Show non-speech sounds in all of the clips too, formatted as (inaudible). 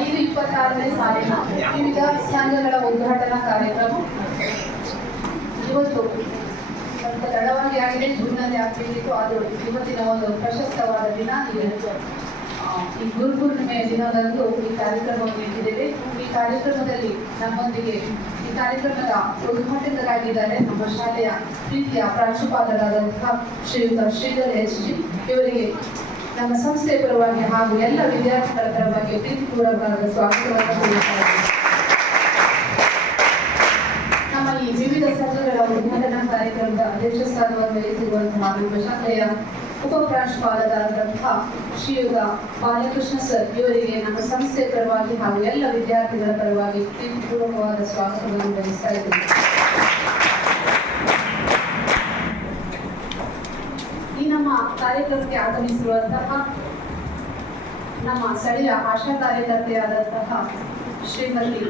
ಐದು ಇಪ್ಪತ್ತಾರನೇ ಸಾಲಿನ ವಿವಿಧ ಸಂಘಗಳ ಉದ್ಘಾಟನಾ ಕಾರ್ಯಕ್ರಮ. ಇವತ್ತು ತಡವಾಗಿ ಆಗಿದೆ, ಜೂನ್ನಲ್ಲಿ ಆಗಬೇಕಿತ್ತು ಅದು ಇವತ್ತಿನ ಒಂದು ಪ್ರಶಸ್ತವಾದ ದಿನ ಈ ಗುರು ಪೂರ್ಣಿಮೆಯ ದಿನದಂದು ಈ ಕಾರ್ಯಕ್ರಮವನ್ನು ಇಟ್ಟಿದ್ದೇವೆ. ಈ ಕಾರ್ಯಕ್ರಮದಲ್ಲಿ ನಮ್ಮೊಂದಿಗೆ ಈ ಕಾರ್ಯಕ್ರಮದ ಉದ್ಘಾಟಕರಾಗಿದ್ದಾರೆ ನಮ್ಮ ಶಾಲೆಯ ಪ್ರೀತಿಯ ಪ್ರಾಂಶುಪಾಲರಾದಂತಹ ಶ್ರೀಯುತ ಶ್ರೀಧರ್ ಎಚ್ ಜಿ. ಇವರಿಗೆ ನಮ್ಮ ಸಂಸ್ಥೆಯ ಪರವಾಗಿ ಹಾಗೂ ಎಲ್ಲ ವಿದ್ಯಾರ್ಥಿಗಳ ಪರವಾಗಿ ಪ್ರೀತಿಪೂರ್ವಕವಾದ ಸ್ವಾಗತವನ್ನು ಇದ್ದೇನೆ. ನಮ್ಮ ಈ ವಿವಿಧ ಸಂಘಗಳ ಉದ್ಘಾಟನಾ ಕಾರ್ಯಕ್ರಮದ ಅಧ್ಯಕ್ಷ ಸ್ಥಾನವನ್ನು ವಹಿಸಿರುವಂತಹ ನಮ್ಮ ಉಪಪ್ರಾಂಶುಪಾಲರಾದಂತಹ ಉಪ ಪ್ರಾಂಶುಪಾಲರಾದಂತಹ ಶ್ರೀಯುತ ಬಾಲಕೃಷ್ಣ ಸರ್ ಇವರಿಗೆ ನಮ್ಮ ಸಂಸ್ಥೆಯ ಪರವಾಗಿ ಹಾಗೂ ಎಲ್ಲ ವಿದ್ಯಾರ್ಥಿಗಳ ಪರವಾಗಿ ಪ್ರೀತಿಪೂರ್ವಕವಾದ ಸ್ವಾಗತವನ್ನು ಬಯಸ್ತಾ ಇದ್ದೇನೆ ಈ ನಮ್ಮ ಕಾರ್ಯಕ್ರಮಕ್ಕೆ ಆಗಮಿಸಿರುವಂತಹ ನಮ್ಮ ಸ್ಥಳೀಯ ಆಶಾ ಕಾರ್ಯಕರ್ತೆಯಾದಂತಹ ಶ್ರೀಮತಿ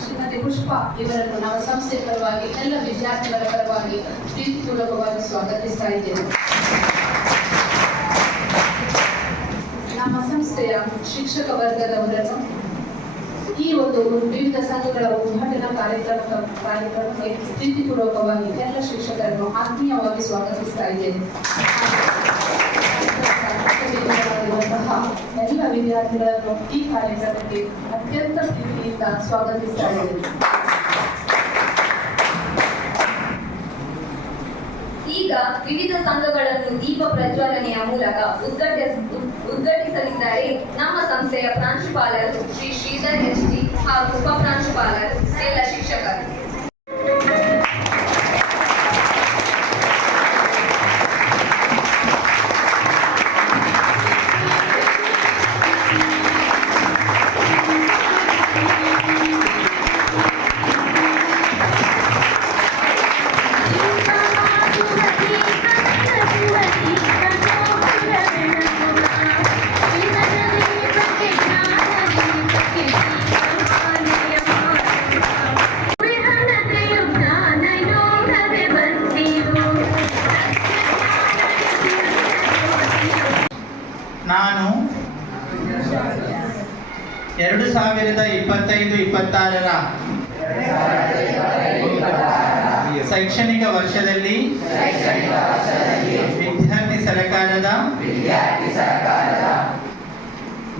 ಶ್ರೀಮತಿ ಪುಷ್ಪ ಇವರನ್ನು ನಮ್ಮ ಸಂಸ್ಥೆ ಪರವಾಗಿ ಎಲ್ಲ ವಿದ್ಯಾರ್ಥಿಗಳ ಪರವಾಗಿ ಪ್ರೀತಿಪೂರ್ವಕವಾಗಿ ಸ್ವಾಗತಿಸ್ತಾ ಇದ್ದೇನೆ. ನಮ್ಮ ಸಂಸ್ಥೆಯ ಶಿಕ್ಷಕ ವರ್ಗದವರನ್ನು ಈ ಒಂದು ವಿವಿಧ ಸಂಘಗಳ ಉದ್ಘಾಟನಾ ಕಾರ್ಯಕ್ರಮ ಕಾರ್ಯಕ್ರಮಕ್ಕೆ ಪ್ರೀತಿಪೂರ್ವಕವಾಗಿ ಎಲ್ಲ ಶಿಕ್ಷಕರನ್ನು ಆತ್ಮೀಯವಾಗಿ ಸ್ವಾಗತಿಸ್ತಾ ಇದ್ದೇನೆ. ಎಲ್ಲ ವಿದ್ಯಾರ್ಥಿಗಳನ್ನು ಈ ಕಾರ್ಯಕ್ರಮಕ್ಕೆ ಅತ್ಯಂತ ಪ್ರೀತಿಯಿಂದ ಸ್ವಾಗತಿಸ್ತಾ ಇದ್ದೇನೆ. ಈಗ ವಿವಿಧ ಸಂಘಗಳನ್ನು ದೀಪ ಪ್ರಜ್ವಲನೆಯ ಮೂಲಕ ಉದ್ಘಾಟಿಸ ಉದ್ಘಾಟಿಸಲಿದ್ದಾರೆ ನಮ್ಮ ಸಂಸ್ಥೆಯ ಪ್ರಾಂಶುಪಾಲರು ಶ್ರೀ ಶ್ರೀಧರ್ ಎಚ್. ಡಿ ಹಾಗೂ ಉಪ ಪ್ರಾಂಶುಪಾಲರು ಎಲ್ಲ ಶಿಕ್ಷಕರು ನಾನು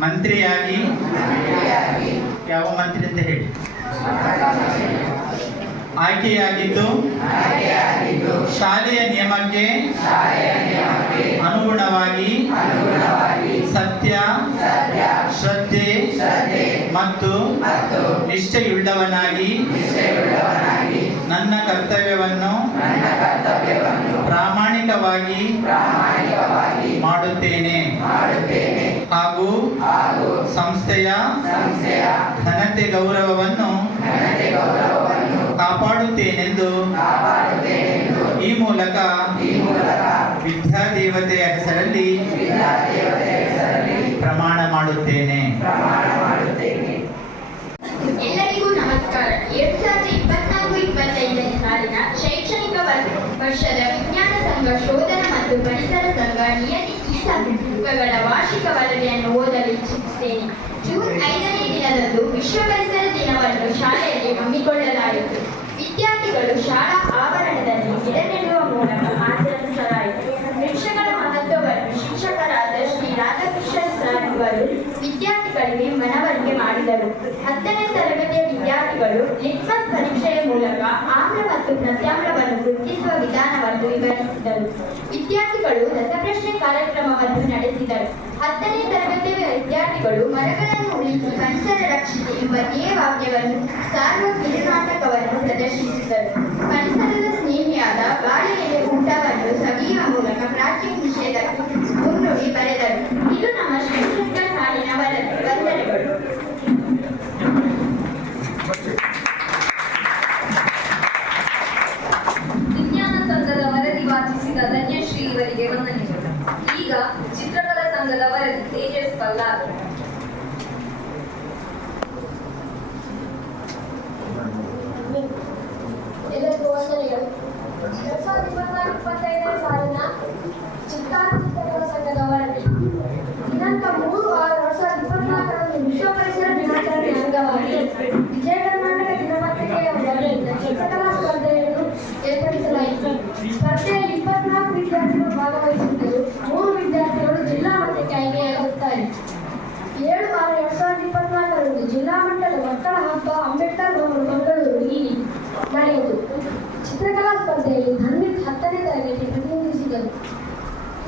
ಮಂತ್ರಿಯಾಗಿ ಯಾವ ಮಂತ್ರಿ ಅಂತ ಹೇಳಿ? ಆಯ್ಕೆಯಾಗಿದ್ದು ಶಾಲೆಯ ನಿಯಮಕ್ಕೆ ಅನುಗುಣವಾಗಿ ಸತ್ಯ ಶ್ರದ್ಧೆ ಮತ್ತು ನಿಷ್ಠೆಯುಳ್ಳವನಾಗಿ ನನ್ನ ಕರ್ತವ್ಯವನ್ನು ಪ್ರಾಮಾಣಿಕವಾಗಿ ಮಾಡುತ್ತೇನೆ. ಹಾಗೂ ಸಂಸ್ಥೆಯ ಘನತೆ ಗೌರವವನ್ನು ಕಾಪಾಡುತ್ತೇನೆಂದು ಈ ಮೂಲಕ ವಿದ್ಯಾದೇವತೆಯ ಹೆಸರಲ್ಲಿ ಪ್ರಮಾಣ ಮಾಡುತ್ತೇನೆ. ಎಲ್ಲರಿಗೂ ನಮಸ್ಕಾರ. ಎರಡ್ ಸಾವಿರದ ಇಪ್ಪತ್ನಾಲ್ಕು ಇಪ್ಪತ್ತೈದನೇ ಸಾಲಿನ ಶೈಕ್ಷಣಿಕ ವರ್- ವರ್ಷದ ವಿಜ್ಞಾನ ಸಂಘ ಶೋಧನ ಮತ್ತು ಪರಿಸರ ಸಂಘ ನಿಯತಿ ವಾರ್ಷಿಕ ವರದಿಯನ್ನು ಓದಲು ಇಚ್ಛಿಸುತ್ತೇನೆ. ಜೂನ್ ಐದನೇ ದಿನದಂದು ವಿಶ್ವ ಪರಿಸರ ದಿನವನ್ನು ಶಾಲೆಯಲ್ಲಿ ಹಮ್ಮಿಕೊಳ್ಳಲಾಯಿತು. ವಿದ್ಯಾರ್ಥಿಗಳು ಶಾಲಾ ಆವರಣದಲ್ಲಿ ಗಿಡ ನೆಡುವ ಮೂಲಕ ಆಚರಿಸಲಾಯಿತು. ವೃಕ್ಷಗಳ ಮಹತ್ವವನ್ನು ಶಿಕ್ಷಕರಾದ ಶ್ರೀ ರಾಧಾಕೃಷ್ಣ ಸರ್ ಅವರು ವಿದ್ಯಾರ್ಥಿಗಳಿಗೆ ಮನವರಿಕೆ ಮಾಡಿ ಮಾಡಿದರು. ಹತ್ತನೇ ತರಗತಿಯ ವಿದ್ಯಾರ್ಥಿಗಳು ಲಿಟ್ಮಸ್ ಪರೀಕ್ಷೆಯ ಮೂಲಕ ಆಮ್ಲ ಮತ್ತು ಪ್ರತ್ಯಾಮ್ಲವನ್ನು ಗುರುತಿಸುವ ವಿಧಾನವನ್ನು ವಿವರಿಸಿದರು. ವಿದ್ಯಾರ್ಥಿಗಳು ರಸಪ್ರಶ್ನೆ ಕಾರ್ಯಕ್ರಮವನ್ನು ನಡೆಸಿದರು. ಹತ್ತನೇ ತರಗತಿಯ ವಿದ್ಯಾರ್ಥಿಗಳು ಮರಗಳನ್ನು ಉಳಿಸಿ ಪರಿಸರ ರಕ್ಷಿಸಿ ಎಂಬ ಧ್ಯೇಯವಾಕ್ಯವನ್ನು ಸಾರುವ ಕಿರುನಾಟಕವನ್ನು ಪ್ರದರ್ಶಿಸಿದರು. ತೇಜಸ್ ಪಲ್ಲಾರ್ ಎಲ್ಲರಿಗೂ ವಂದನೆಗಳು ಎರಡ್ ಸಾವಿರದ ಇಪ್ಪತ್ನಾಲ್ಕು ಇಪ್ಪತ್ತೈದನೇ ಸಾಲಿನ ಚಿತ್ತಾರ ಚಿತ್ರಕಲಾ ಸಂಘದ ವರದಿ ದಿನಾಂಕ ಮೂರು ಆರು ಎರಡ್ ಸಾವಿರದ ಇಪ್ಪತ್ನಾಲ್ಕರಂದು ವಿಶ್ವ ಪರಿಸರ ದಿನಾಚರಣೆ ಅಂಗವಾಗಿ ವಿಜಯ ಕರ್ನಾಟಕ ದಿನಪತ್ರಿಕೆಯ ವರದಿಯಿಂದ ಚಿತ್ರಕಲಾ ಸ್ಪರ್ಧೆಯನ್ನು ಏರ್ಪಡಿಸಲಾಯಿತು ಸ್ಪರ್ಧೆಯಲ್ಲಿ ಇಪ್ಪತ್ನಾಲ್ಕು ವಿದ್ಯಾರ್ಥಿಗಳು ಭಾಗವಹಿಸಿದ್ದರು ಮೂರು ವಿದ್ಯಾರ್ಥಿಗಳು ಜಿಲ್ಲಾ ಮಟ್ಟಕ್ಕೆ ಆಯ್ಕೆಯಾಗುತ್ತಾರೆ ಏಳು ಆರು ಎರಡ್ ಸಾವಿರದ ಇಪ್ಪತ್ನಾಲ್ಕರಂದು ಜಿಲ್ಲಾ ಮಟ್ಟದ ಮಕ್ಕಳ ಹಬ್ಬ ಅಂಬೇಡ್ಕರ್ ಭವನ ಮಂಗಳೂರು ಇಲ್ಲಿ ನಡೆಯಿತು ಚಿತ್ರಕಲಾ ಸ್ಪರ್ಧೆಯಲ್ಲಿ ಧನ್ವಿತ್ ಹತ್ತನೇ ತರಗತಿ ಪ್ರತಿನಿಧಿಸಿದರು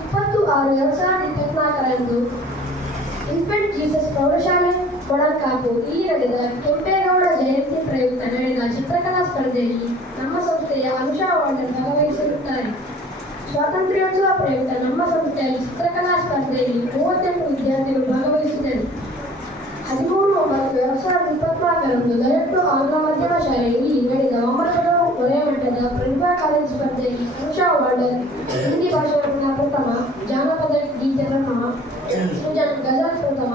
ಇಪ್ಪತ್ತು ಆರು ಎರಡ್ ಸಾವಿರದ ಇಪ್ಪತ್ನಾಲ್ಕರಂದು ಇನ್ಫೆಂಟ್ ಜೀಸಸ್ ಪ್ರೌಢಶಾಲೆ ಕೊಡಕಾಪು ಇಲ್ಲಿ ನಡೆದ ಕೆಂಪೇಗೌಡ ಜಯಂತಿ ಪ್ರಯುಕ್ತ ನಡೆದ ಚಿತ್ರಕಲಾ ಸ್ಪರ್ಧೆಯಲ್ಲಿ ನಮ್ಮ ಸಂಸ್ಥೆಯ ಅನುಷಾ ವಾರ್ಡನ್ ಭಾಗವಹಿಸಿರುತ್ತಾರೆ. ಸ್ವಾತಂತ್ರ್ಯೋತ್ಸವ ಪ್ರಯುಕ್ತ ನಮ್ಮ ಸಂಸ್ಥೆಯಲ್ಲಿ ಚಿತ್ರಕಲಾ ಸ್ಪರ್ಧೆಯಲ್ಲಿ ಮೂವತ್ತೆಂಟು ವಿದ್ಯಾರ್ಥಿಗಳು ಭಾಗವಹಿಸಿದರು. ಹದಿಮೂರು ಒಂಬತ್ತು ಎರಡ್ ಸಾವಿರದ ಇಪ್ಪತ್ನಾಲ್ಕರಂದು ದಯಟ್ಟು ಆಂಗ್ಲ ಮಾಧ್ಯಮ ಶಾಲೆಯಲ್ಲಿ ನಡೆದ ಒಂಬತ್ತು ವಲಯ ಮಟ್ಟದ ಪ್ರತಿಭಾ ಕಾಲೇಜು ಸ್ಪರ್ಧೆಯಲ್ಲಿ ಉಷಾ ವಾರ್ಡನ್ ಹಿಂದಿ ಭಾಷೆಯ ಪ್ರಥಮ, ಜಾನಪದ ಗೀತೆ ಪ್ರಥಮ ಸೃಜನ್ ಗಜಲ್ ಪ್ರಥಮ,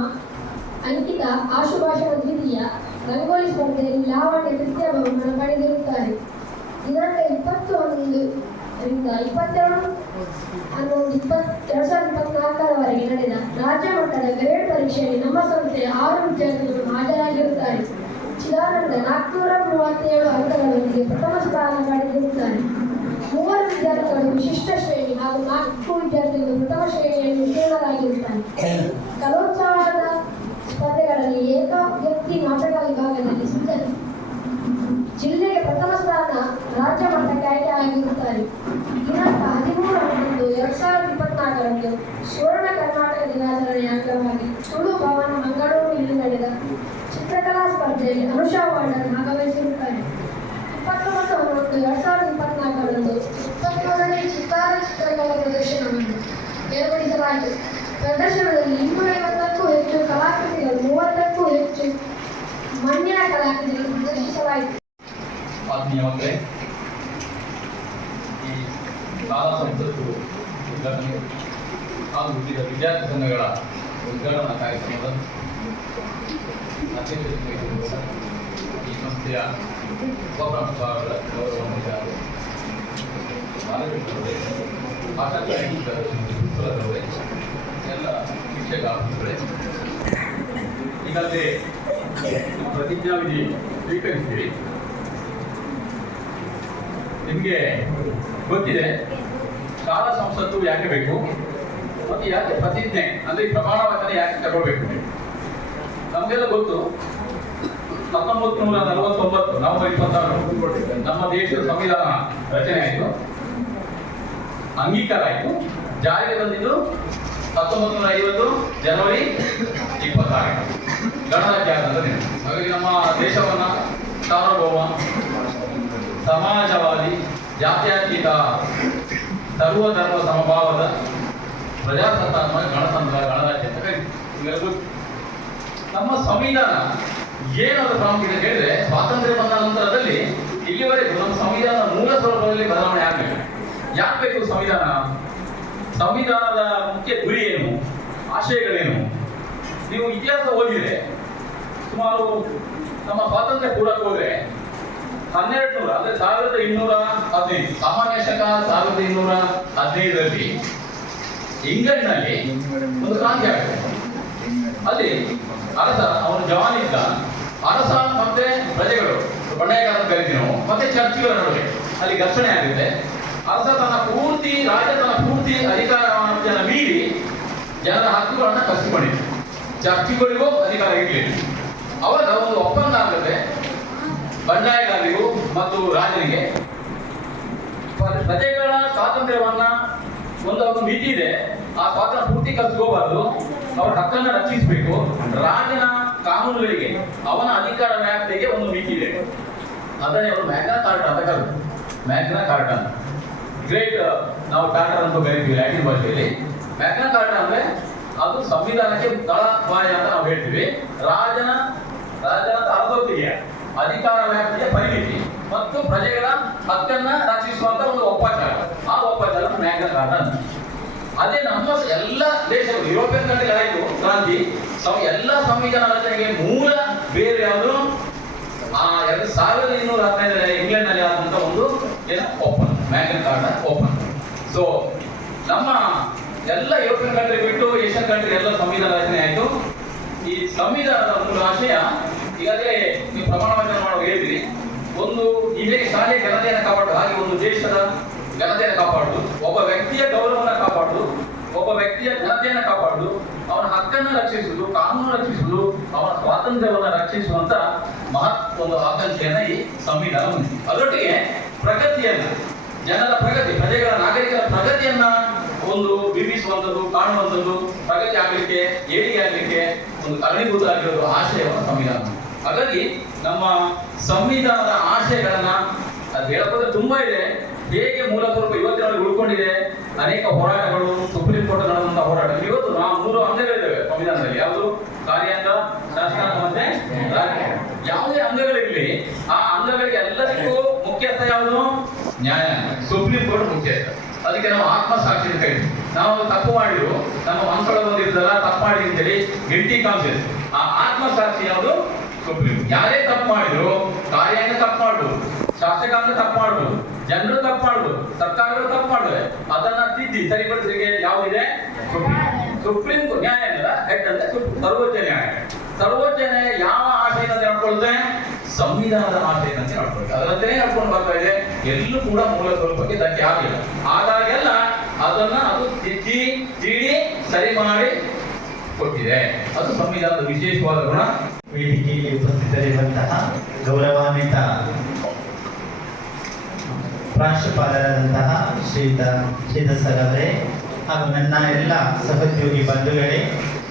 ಅಂಕಿತಾ ಆಶು ಭಾಷಣ ದ್ವಿತೀಯ, ರಂಗೋಲಿ ಸ್ಪರ್ಧೆಯಲ್ಲಿ ಲಾವಣ್ಯ ತೃತೀಯ ಬಹುಮಾನ ಪಡೆದಿರುತ್ತಾರೆ. ದಿನಾಂಕ ಇಪ್ಪತ್ತು ಒಂದು ರಿಂದ ಇಪ್ಪತ್ತೆರಡು ಹನ್ನೊಂದು ಇಪ್ಪತ್ ಎರಡ್ ಸಾವಿರದ ಇಪ್ಪತ್ನಾಲ್ಕರವರೆಗೆ ನಡೆದ ರಾಜ್ಯ ಮಟ್ಟದ ಗ್ರೇಡ್ ಪರೀಕ್ಷೆಯಲ್ಲಿ ನಮ್ಮ ಸಂಸ್ಥೆಯ ಆರು ವಿದ್ಯಾರ್ಥಿಗಳು ಹಾಜರಾಗಿರುತ್ತಾರೆ. ಚಿದಾನಂದ ನಾಲ್ಕುನೂರ ಮೂವತ್ತೇಳು ಅಂಕಗಳೊಂದಿಗೆ ಪ್ರಥಮ ಸ್ಥಾನ ಪಡೆದಿರುತ್ತಾನೆ ಮೂವರು ವಿದ್ಯಾರ್ಥಿಗಳು ವಿಶಿಷ್ಟ ಶ್ರೇಣಿ ಹಾಗೂ ನಾಲ್ಕು ವಿದ್ಯಾರ್ಥಿಗಳು ಪ್ರಥಮ ಶ್ರೇಣಿಯಲ್ಲಿ ಉತ್ತೀರ್ಣರಾಗಿರುತ್ತಾರೆ ప్రదర్శన ಪ್ರತಿಜ್ಞಾವಿಧಿ ಸ್ವೀಕರಿಸಿದ್ದೀರಿ ನಿಮಗೆ ಗೊತ್ತಿದೆ, ಕಾಲ ಸಂಸತ್ತು ಯಾಕೆ ಬೇಕು, ಮತ್ತು ಯಾಕೆ ಪ್ರತಿಜ್ಞೆ, ಅಂದರೆ ಪ್ರಮಾಣ ವಚನ ಯಾಕೆ ತಗೋಬೇಕು ನಮಗೆಲ್ಲ ಗೊತ್ತು. ಹತ್ತೊಂಬತ್ತು ನೂರ ನಲವತ್ತೊಂಬತ್ತು, ನವೆಂಬರ್ ಇಪ್ಪತ್ತಾರು, ನಮ್ಮ ದೇಶದ ಸಂವಿಧಾನ ರಚನೆ ಆಯಿತು. ಅಂಗೀಕಾರ ಆಯಿತು. ಜಾರಿಗೆ ಬಂದಿದ್ದು ಹತ್ತೊಂಬತ್ತು ನೂರ ಐವತ್ತು, ಜನವರಿ ಇಪ್ಪತ್ತಾರು. ಗಣರಾಜ್ಯ ಆಗ್ತದೆ ಹಾಗಾಗಿ ನಮ್ಮ ದೇಶವನ್ನ ಸಾರ್ವಭೌಮ, ಸಮಾಜವಾದಿ, ಜಾತ್ಯತೀತ, ಸರ್ವಧರ್ಮ ಸಮಭಾವದ ಪ್ರಜಾಸತ್ತಾತ್ಮಕ ಗಣತಂತ್ರ, ಗಣರಾಜ್ಯ ಅಂತ ಕರೀತೀವಿ. ನಮ್ಮ ಸಂವಿಧಾನ ಏನಾದ ಪ್ರಾಮುಖ್ಯತೆ ಹೇಳಿದ್ರೆ ಸ್ವಾತಂತ್ರ್ಯ ಬಂದ ನಂತರದಲ್ಲಿ ಇಲ್ಲಿವರೆಗೂ ನಮ್ಮ ಸಂವಿಧಾನ ಮೂಲ ಸ್ವರೂಪದಲ್ಲಿ ಬದಲಾವಣೆ ಆಗಬೇಕು ಯಾಕೆ ಬೇಕು ಸಂವಿಧಾನ? ಸಂವಿಧಾನದ ಮುಖ್ಯ ಗುರಿ ಏನು? ಆಶಯಗಳೇನು? ನೀವು ಇತಿಹಾಸ ಓದಿದ್ರೆ ಸುಮಾರು ನಮ್ಮ ಸ್ವಾತಂತ್ರ್ಯ ಕೂಡ ಹೋದ್ರೆ ಹನ್ನೆರಡು ನೂರ, ಅಂದ್ರೆ ಸಾವಿರದ ಇನ್ನೂರ ಹದಿನೈದು, ಸಾಮಾನ್ಯ ಶಕ ಸಾವಿರದ ಇನ್ನೂರ ಹದಿನೈದರಲ್ಲಿ ಇಂಗ್ಲೆಂಡ್ನಲ್ಲಿ ಒಂದು ಕ್ರಾಂತಿ ಆಗುತ್ತೆ. ಅಲ್ಲಿ ಅರಸ, ಅವನು ಜವಾನ್ ಇದ್ದ ಅರಸ ಮತ್ತೆ ಪ್ರಜೆಗಳು ಬಂಡಾಯಗಾರ ಕರಿತೀವಿ ನಾವು ಮತ್ತೆ ಚರ್ಚ್ಗಳ ನಡುವೆ ಅಲ್ಲಿ ಘರ್ಷಣೆ ಆಗುತ್ತೆ. ಅರಸ ತನ್ನ ಪೂರ್ತಿ, ರಾಜ ತನ್ನ ಪೂರ್ತಿ ಅಧಿಕಾರವನ್ನು ಮೀರಿ ಜನರ ಹಕ್ಕುಗಳನ್ನ ಕಸಿಕೊಂಡಿದ್ರು ಚರ್ಚ್ಗಳಿಗೂ ಅಧಿಕಾರ ಇರಲಿಲ್ಲ. ಅವಾಗ ಒಂದು ಒಪ್ಪಂದ ಆಗುತ್ತೆ ಬಂಡಾಯಗಾರರಿಗೂ ಮತ್ತು ರಾಜನಿಗೆ. ಪ್ರ- ಪ್ರಜೆಗಳ ಸ್ವಾತಂತ್ರ್ಯವನ್ನ ಒಂದು ಒಂದು ಮಿತಿ ಇದೆ. ಆ ಸ್ವಾತಂತ್ರ್ಯ ಪೂರ್ತಿ ಕಲ್ತ್ಕೋಬಾರ್ದು. ಅವ್ರ ಹಕ್ಕನ್ನ ರಕ್ಷಿಸಬೇಕು. ರಾಜನ ಕಾನೂನುಗಳಿಗೆ, ಅವನ ಅಧಿಕಾರ ವ್ಯಾಪ್ತಿಗೆ ಒಂದು ಮಿತಿ ಇದೆ. ಅದನ್ನೇ ಅವರು ಮ್ಯಾಗ್ನಾ ಕಾರ್ಟ ಅಂತ ಕರೆದು ಮ್ಯಾಗ್ನಾ ಕಾರ್ಟ ಗ್ರೇಟ್, ನಾವು ಕಾರ್ಟರ್ ಅಂತ ಕರಿತೀವಿ ಲ್ಯಾಟಿನ್ ಭಾಷೆಯಲ್ಲಿ. ಮ್ಯಾಗ್ನಾ ಕಾರ್ಟ ಅಂದ್ರೆ ಅದು ಸಂವಿಧಾನಕ್ಕೆ ತಳಪಾಯ ಅಂತ ನಾವು ಹೇಳ್ತೀವಿ. ರಾಜನ ರಾಜನ ಅರ್ಧೋತ್ತಿಗೆ ಅಧಿಕಾರ ವ್ಯಾಪ್ತಿಯ ಪರಿಮಿತಿ. ಮತ್ತು ಪ್ರಜೆಗಳ ಹಕ್ಕನ್ನ ರಕ್ಷಿಸುವಂತ ಒಂದು ಒಪ್ಪಂದ. ಆ ಮ್ಯಾಗ್ನಾ ಕಾರ್ಟ ಅದೇ ನಮ್ಮ ಎಲ್ಲ ದೇಶಗಳು, ಯುರೋಪಿಯನ್ ಕಂಟ್ರಿ ಗಾಂಧಿ ಎಲ್ಲ ಸಂವಿಧಾನ ರಚನೆಗೆ ಮೂಲ ಬೇರೆ ಯಾವುದು? ಆ ಎರಡು ಸಾವಿರದ ಇನ್ನೂರ ಹದಿನೈದರ ಇಂಗ್ಲೆಂಡ್ನಲ್ಲಿ ಆದಂತ ಒಂದು ಏನು? Open Magna Carta open so ನಮ್ಮ ಎಲ್ಲ ಯುರೋಪಿಯನ್ ಕಂಟ್ರಿ ಬಿಟ್ಟು ಏಷ್ಯನ್ ಕಂಟ್ರಿ ಎಲ್ಲ ಸಂವಿಧಾನ ರಚನೆ ಆಯ್ತು. ಈ ಸಂವಿಧಾನದ ಮೂಲ ಆಶಯ ಈಗಾಗಲೇ ನೀವು ಪ್ರಮಾಣ ವಚನ ಮಾಡುವ ಹೇಳಿದ್ರಿ. ಒಂದು ಇದೇ ಶಾಲೆ ಘನತೆಯನ್ನು ಕಾಪಾಡುದು ಹಾಗೆ ಒಂದು ದೇಶದ ಘನತೆಯನ್ನು ಕಾಪಾಡುದು. ಒಬ್ಬ ವ್ಯಕ್ತಿಯ ಗೌರವವನ್ನು ಕಾಪಾಡುದು, ಒಬ್ಬ ವ್ಯಕ್ತಿಯ ಘನತೆಯನ್ನು ಕಾಪಾಡುದು, ಅವನ ಹಕ್ಕನ್ನು ರಕ್ಷಿಸುವುದು ಕಾನೂನು ರಕ್ಷಿಸುವುದು, ಅವನ ಸ್ವಾತಂತ್ರ್ಯವನ್ನು ರಕ್ಷಿಸುವಂತ ಮಹತ್ ಒಂದು ಆಕಾಂಕ್ಷೆಯನ್ನ ಈ ಸಂವಿಧಾನ ಹೊಂದಿದೆ. ಅದರೊಟ್ಟಿಗೆ ಪ್ರಗತಿಯನ್ನ, ಜನರ ಪ್ರಗತಿ, ಪ್ರಜೆಗಳ ನಾಗರಿಕರ ಪ್ರಗತಿಯನ್ನ ಒಂದು ಬಿಂಬಿಸುವಂಥದ್ದು, ಕಾಣುವಂಥದ್ದು, ಪ್ರಗತಿ ಆಗ್ಲಿಕ್ಕೆ, ಏಳಿಗೆ ಆಗ್ಲಿಕ್ಕೆ ಒಂದು ಕಾರಣೀಭೂತ ಆಗಿರೋದು ಆಶಯವನ್ನು ಸಂವಿಧಾನ. ಹಾಗಾಗಿ ನಮ್ಮ ಸಂವಿಧಾನದ ಆಶಯಗಳನ್ನ ಅದು ಹೇಳೋದ್ರೆ ತುಂಬಾ ಇದೆ. ಹೇಗೆ ಮೂಲಸ್ವರೂಪ ಇವತ್ತಿನಲ್ಲಿ ಉಳ್ಕೊಂಡಿದೆ, ಅನೇಕ ಹೋರಾಟಗಳು, ಸುಪ್ರೀಂ ಕೋರ್ಟ್ ನಡೆದಂತಹ ಹೋರಾಟ. ಇವತ್ತು ನಾವು ಮೂರು ಅಂಗಗಳಿದ್ದಾವೆ ಸಂವಿಧಾನದಲ್ಲಿ. ಯಾವುದು? ಕಾರ್ಯಾಂಗ ಶಾಸಕಾಂಗ ಮತ್ತೆ ಯಾವುದೇ ಅಂಗಗಳಿರಲಿ, ಆ ಅಂಗಗಳಿಗೆ ಎಲ್ಲರಿಗೂ ಮುಖ್ಯಸ್ಥ ಯಾವುದು? ನ್ಯಾಯಾಂಗ ಸುಪ್ರೀಂ ಕೋರ್ಟ್ ಮುಖ್ಯಸ್ಥ. ಅದಕ್ಕೆ ನಾವು ಆತ್ಮಸಾಕ್ಷಿ ಅಂತ ನಾವು ತಪ್ಪು ಮಾಡಿದ್ರು ನಮ್ಮ ಮನಸ್ಸೊಳಗೆ ಬಂದಿದ್ದಲ್ಲ ತಪ್ಪು ಮಾಡಿ ಅಂತೇಳಿ ಗಿಲ್ಟಿ ಕಾನ್ಸಿಯಸ್ ಆ ಆತ್ಮಸಾಕ್ಷಿ ಯಾವುದು? ಸುಪ್ರೀಂ. ಯಾರೇ ತಪ್ಪು ಮಾಡಿದ್ರು ಕಾರ್ಯಾಂಗ ತಪ್ಪು ಮಾಡುದು ಶಾಸಕಾಂಗ ತಪ್ಪು ಮಾಡುದು ಜನರು ತಪ್ಪು ಮಾಡುದು ಸರ್ಕಾರಗಳು ತಪ್ಪು ಮಾಡಿದ್ರೆ ಅದನ್ನ ತಿದ್ದಿ, ಸರಿಪಡಿಸಲಿಕ್ಕೆ ಯಾವುದಿದೆ? ಸುಪ್ರೀಂ. ಸುಪ್ರೀಂ ನ್ಯಾಯಾಂಗದ ಹೆಡ್ ಅಂದ್ರೆ ಸರ್ವೋಚ್ಚ ನ್ಯಾಯ ಸರ್ವೋಚ್ಚ ನ್ಯಾಯ ಯಾವ ಆಶಯದಂತೆ ನೋಡ್ಕೊಳ್ತದೆ ಸಂವಿಧಾನದ ಆಶಯದಂತೆ ನೋಡ್ಕೊಳ್ತದೆ ಅದರಂತೆಯೇ ನಡ್ಕೊಂಡು ಬರ್ತಾ ಇದೆ. ಎಲ್ಲೂ ಕೂಡ ಮೂಲ ಸ್ವರೂಪಕ್ಕೆ ಧಕ್ಕೆ ಆಗಿಲ್ಲ ಆದಾಗೆಲ್ಲ ಅದನ್ನ ಅದು ತಿದ್ದಿ ತಿಳಿ ಸರಿ ಮಾಡಿ ಕೊಟ್ಟಿದೆ. ಅದು ಸಂವಿಧಾನದ ವಿಶೇಷವಾದ ಗುಣ. ವೇದಿಕೆಯಲ್ಲಿ ಉಪಸ್ಥಿತರಿರುವಂತಹ ಗೌರವಾನ್ವಿತ ಪ್ರಾಂಶುಪಾಲರಾದಂತಹ ಶ್ರೀತ ಶ್ರೀಧರ್ ಸರ್ ಅವರೇ ಹಾಗೂ ನನ್ನ ಎಲ್ಲ ಸಹೋದ್ಯೋಗಿ ಬಂಧುಗಳೇ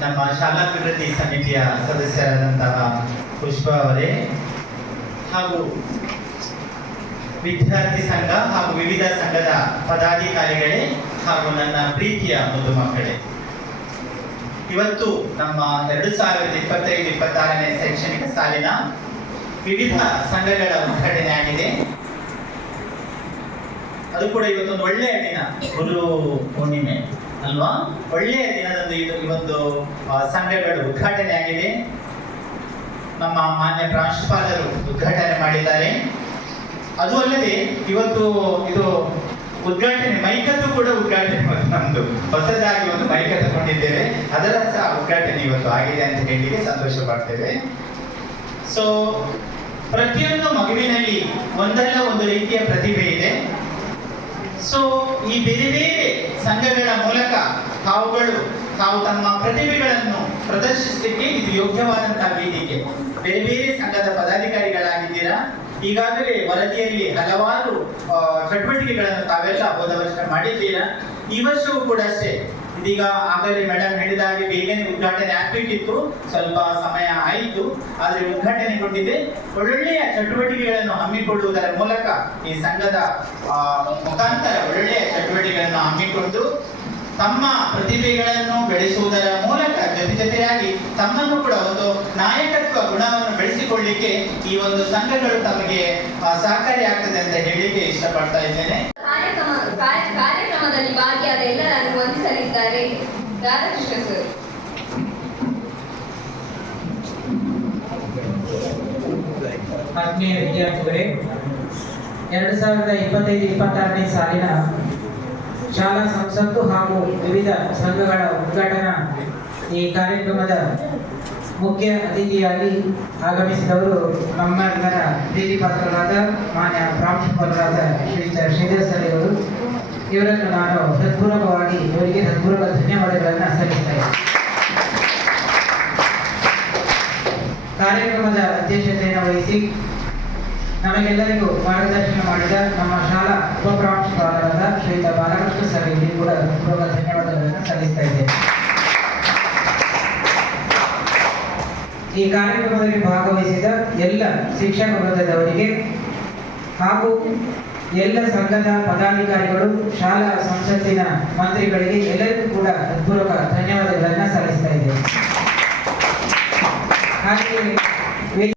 ನಮ್ಮ ಶಾಲಾಭಿವೃದ್ಧಿ ಸಮಿತಿಯ ಸದಸ್ಯರಾದಂತಹ ಪುಷ್ಪ ಅವರೇ ಹಾಗೂ ವಿದ್ಯಾರ್ಥಿ ಸಂಘ ಹಾಗೂ ವಿವಿಧ ಸಂಘದ ಪದಾಧಿಕಾರಿಗಳೇ ಹಾಗೂ ನನ್ನ ಪ್ರೀತಿಯ ಮುದ್ದು ಮಕ್ಕಳೇ ಇವತ್ತು ನಮ್ಮ ಎರಡು ಸಾವಿರದ ಇಪ್ಪತ್ತೈದು ಇಪ್ಪತ್ತಾರನೇ ಶೈಕ್ಷಣಿಕ ಸಾಲಿನ ವಿವಿಧ ಸಂಘಗಳ ಉದ್ಘಾಟನೆ ಆಗಿದೆ. ಅದು ಕೂಡ ಇವತ್ತೊಂದು ಒಳ್ಳೆಯ ದಿನ, ಗುರು ಹುಣ್ಣಿಮೆ ಅಲ್ವಾ? ಒಳ್ಳೆಯ ದಿನದಂದು ಇದು ಇವತ್ತು ಸಂಘಗಳು ಉದ್ಘಾಟನೆ ಆಗಿದೆ ನಮ್ಮ ಮಾನ್ಯ ಪ್ರಾಂಶುಪಾಲರು ಉದ್ಘಾಟನೆ ಮಾಡಿದ್ದಾರೆ. ಅದು ಅಲ್ಲದೆ ಇವತ್ತು ಇದು ಉದ್ಘಾಟನೆ, ಮೈಕದ್ದು ಕೂಡ ಉದ್ಘಾಟನೆ (laughs) ನಮ್ದು. ಹೊಸದಾಗಿ ಒಂದು ಮೈಕ ತಗೊಂಡಿದ್ದೇವೆ. ಅದರ ಸಹ ಉದ್ಘಾಟನೆ ಇವತ್ತು ಆಗಿದೆ ಅಂತ ಹೇಳಿ ಸಂತೋಷ ಪಡ್ತೇವೆ. ಸೊ ಪ್ರತಿಯೊಂದು ಮಗುವಿನಲ್ಲಿ ಒಂದಲ್ಲ ಒಂದು ರೀತಿಯ ಪ್ರತಿಭೆ ಇದೆ. ಸೊ ಈ ಬೇರೆ ಬೇರೆ ಸಂಘಗಳ ಮೂಲಕ ತಾವುಗಳು, ತಾವು ತಮ್ಮ ಪ್ರತಿಭೆಗಳನ್ನು ಪ್ರದರ್ಶಿಸಲಿಕ್ಕೆ ಇದು ಯೋಗ್ಯವಾದಂತಹ ವೇದಿಕೆ. ಬೇರೆ ಬೇರೆ ಸಂಘದ ಪದಾಧಿಕಾರಿಗಳಾಗಿದ್ದೀರಾ? ಈಗಾಗಲೇ ವರದಿಯಲ್ಲಿ ಹಲವಾರು ಚಟುವಟಿಕೆಗಳನ್ನು ತಾವೆಲ್ಲ ಹೋದ ವರ್ಷ ಮಾಡಿದ್ದೀರಾ? ಈ ವರ್ಷವೂ ಕೂಡ ಅಷ್ಟೇ. ಇದೀಗ ಆಗಲೇ ಮೇಡಮ್ ಹೇಳಿದ ಹಾಗೆ ಬೇಗನೆ ಉದ್ಘಾಟನೆ ಆಗ್ಬೇಕಿತ್ತು. ಸ್ವಲ್ಪ ಸಮಯ ಆಯಿತು. ಆದ್ರೆ ಉದ್ಘಾಟನೆಗೊಂಡಿದೆ ಒಳ್ಳೆಯ ಚಟುವಟಿಕೆಗಳನ್ನು ಹಮ್ಮಿಕೊಳ್ಳುವುದರ ಮೂಲಕ ಈ ಸಂಘದ ಮುಖಾಂತರ ಒಳ್ಳೆಯ ಚಟುವಟಿಕೆಗಳನ್ನು ಹಮ್ಮಿಕೊಂಡು ತಮ್ಮ ಪ್ರತಿಭೆಗಳನ್ನು ಬೆಳೆಸುವುದರ ಮೂಲಕ ಜೊತೆ ಜೊತೆಯಾಗಿ ತಮ್ಮನ್ನು ಕೂಡ ಒಂದು ನಾಯಕತ್ವ ಗುಣವನ್ನು ಬೆಳೆಸಿಕೊಳ್ಳಿಕ್ಕೆ ಈ ಒಂದು ಸಂಘಗಳು ತಮಗೆ ಸಹಕಾರಿ ಆಗ್ತದೆ ಅಂತ ಹೇಳಿಕೆ ಇಷ್ಟಪಡ್ತಾ ಇದ್ದೇನೆ. ಕಾರ್ಯಕ್ರಮದಲ್ಲಿ ಭಾಗಿಯಾದ ಎಲ್ಲರನ್ನು ವಂದಿಸಲಿದ್ದಾರೆ ರಾಧಾಕೃಷ್ಣ ಸರ್. ಆತ್ಮೀಯ ವಿದ್ಯಾರ್ಥಿಗಳೇ, ಎರಡು ಸಾವಿರದ ಇಪ್ಪತ್ತೈದು ಇಪ್ಪತ್ತಾರನೇ ಸಾಲಿನ ಶಾಲಾ ಸಂಸತ್ತು ಹಾಗೂ ವಿವಿಧ ಸಂಘಗಳ ಉದ್ಘಾಟನಾ ಈ ಕಾರ್ಯಕ್ರಮದ ಮುಖ್ಯ ಅತಿಥಿಯಾಗಿ ಆಗಮಿಸಿದವರು ನಮ್ಮೆಲ್ಲರ ಪ್ರೀತಿಪಾತ್ರರಾದ ಮಾನ್ಯ ಪ್ರಾಂಶುಪಾಲರಾದ ಶ್ರೀ ಶ್ರೀಧರ್ ಸರ್ ಇವರು. ಇವರನ್ನು ನಾನು ಹೃತ್ಪೂರ್ವಕವಾಗಿ ಇವರಿಗೆ ಹೃತ್ಪೂರ್ವಕ ಧನ್ಯವಾದಗಳನ್ನು ಸಲ್ಲಿಸ್ತಾ ಕಾರ್ಯಕ್ರಮದ ಅಧ್ಯಕ್ಷತೆಯನ್ನು ವಹಿಸಿ ನಮಗೆಲ್ಲರಿಗೂ ಮಾರ್ಗದರ್ಶನ ಮಾಡಿದ ನಮ್ಮ ಶಾಲಾ ಉಪಪ್ರಾಂಶುಪಾಲರಾದ ಶ್ರೀಯುತ ಬಾಲಕೃಷ್ಣ ಸರ್ ಕೂಡ ಪೂರ್ವಕ ಧನ್ಯವಾದಗಳನ್ನು ಸಲ್ಲಿಸ್ತಾ ಇದ್ದೇನೆ. ಈ ಕಾರ್ಯಕ್ರಮದಲ್ಲಿ ಭಾಗವಹಿಸಿದ ಎಲ್ಲ ಶಿಕ್ಷಕ ವೃಂದದವರಿಗೆ ಹಾಗೂ ಎಲ್ಲ ಸಂಘದ ಪದಾಧಿಕಾರಿಗಳು ಶಾಲಾ ಸಂಸತ್ತಿನ ಮಂತ್ರಿಗಳಿಗೆ ಎಲ್ಲರಿಗೂ ಕೂಡ ಹೃತ್ಪೂರ್ವಕ ಧನ್ಯವಾದಗಳನ್ನು ಸಲ್ಲಿಸ್ತಾ ಇದ್ದೇವೆ. ಹಾಗೆಯೇ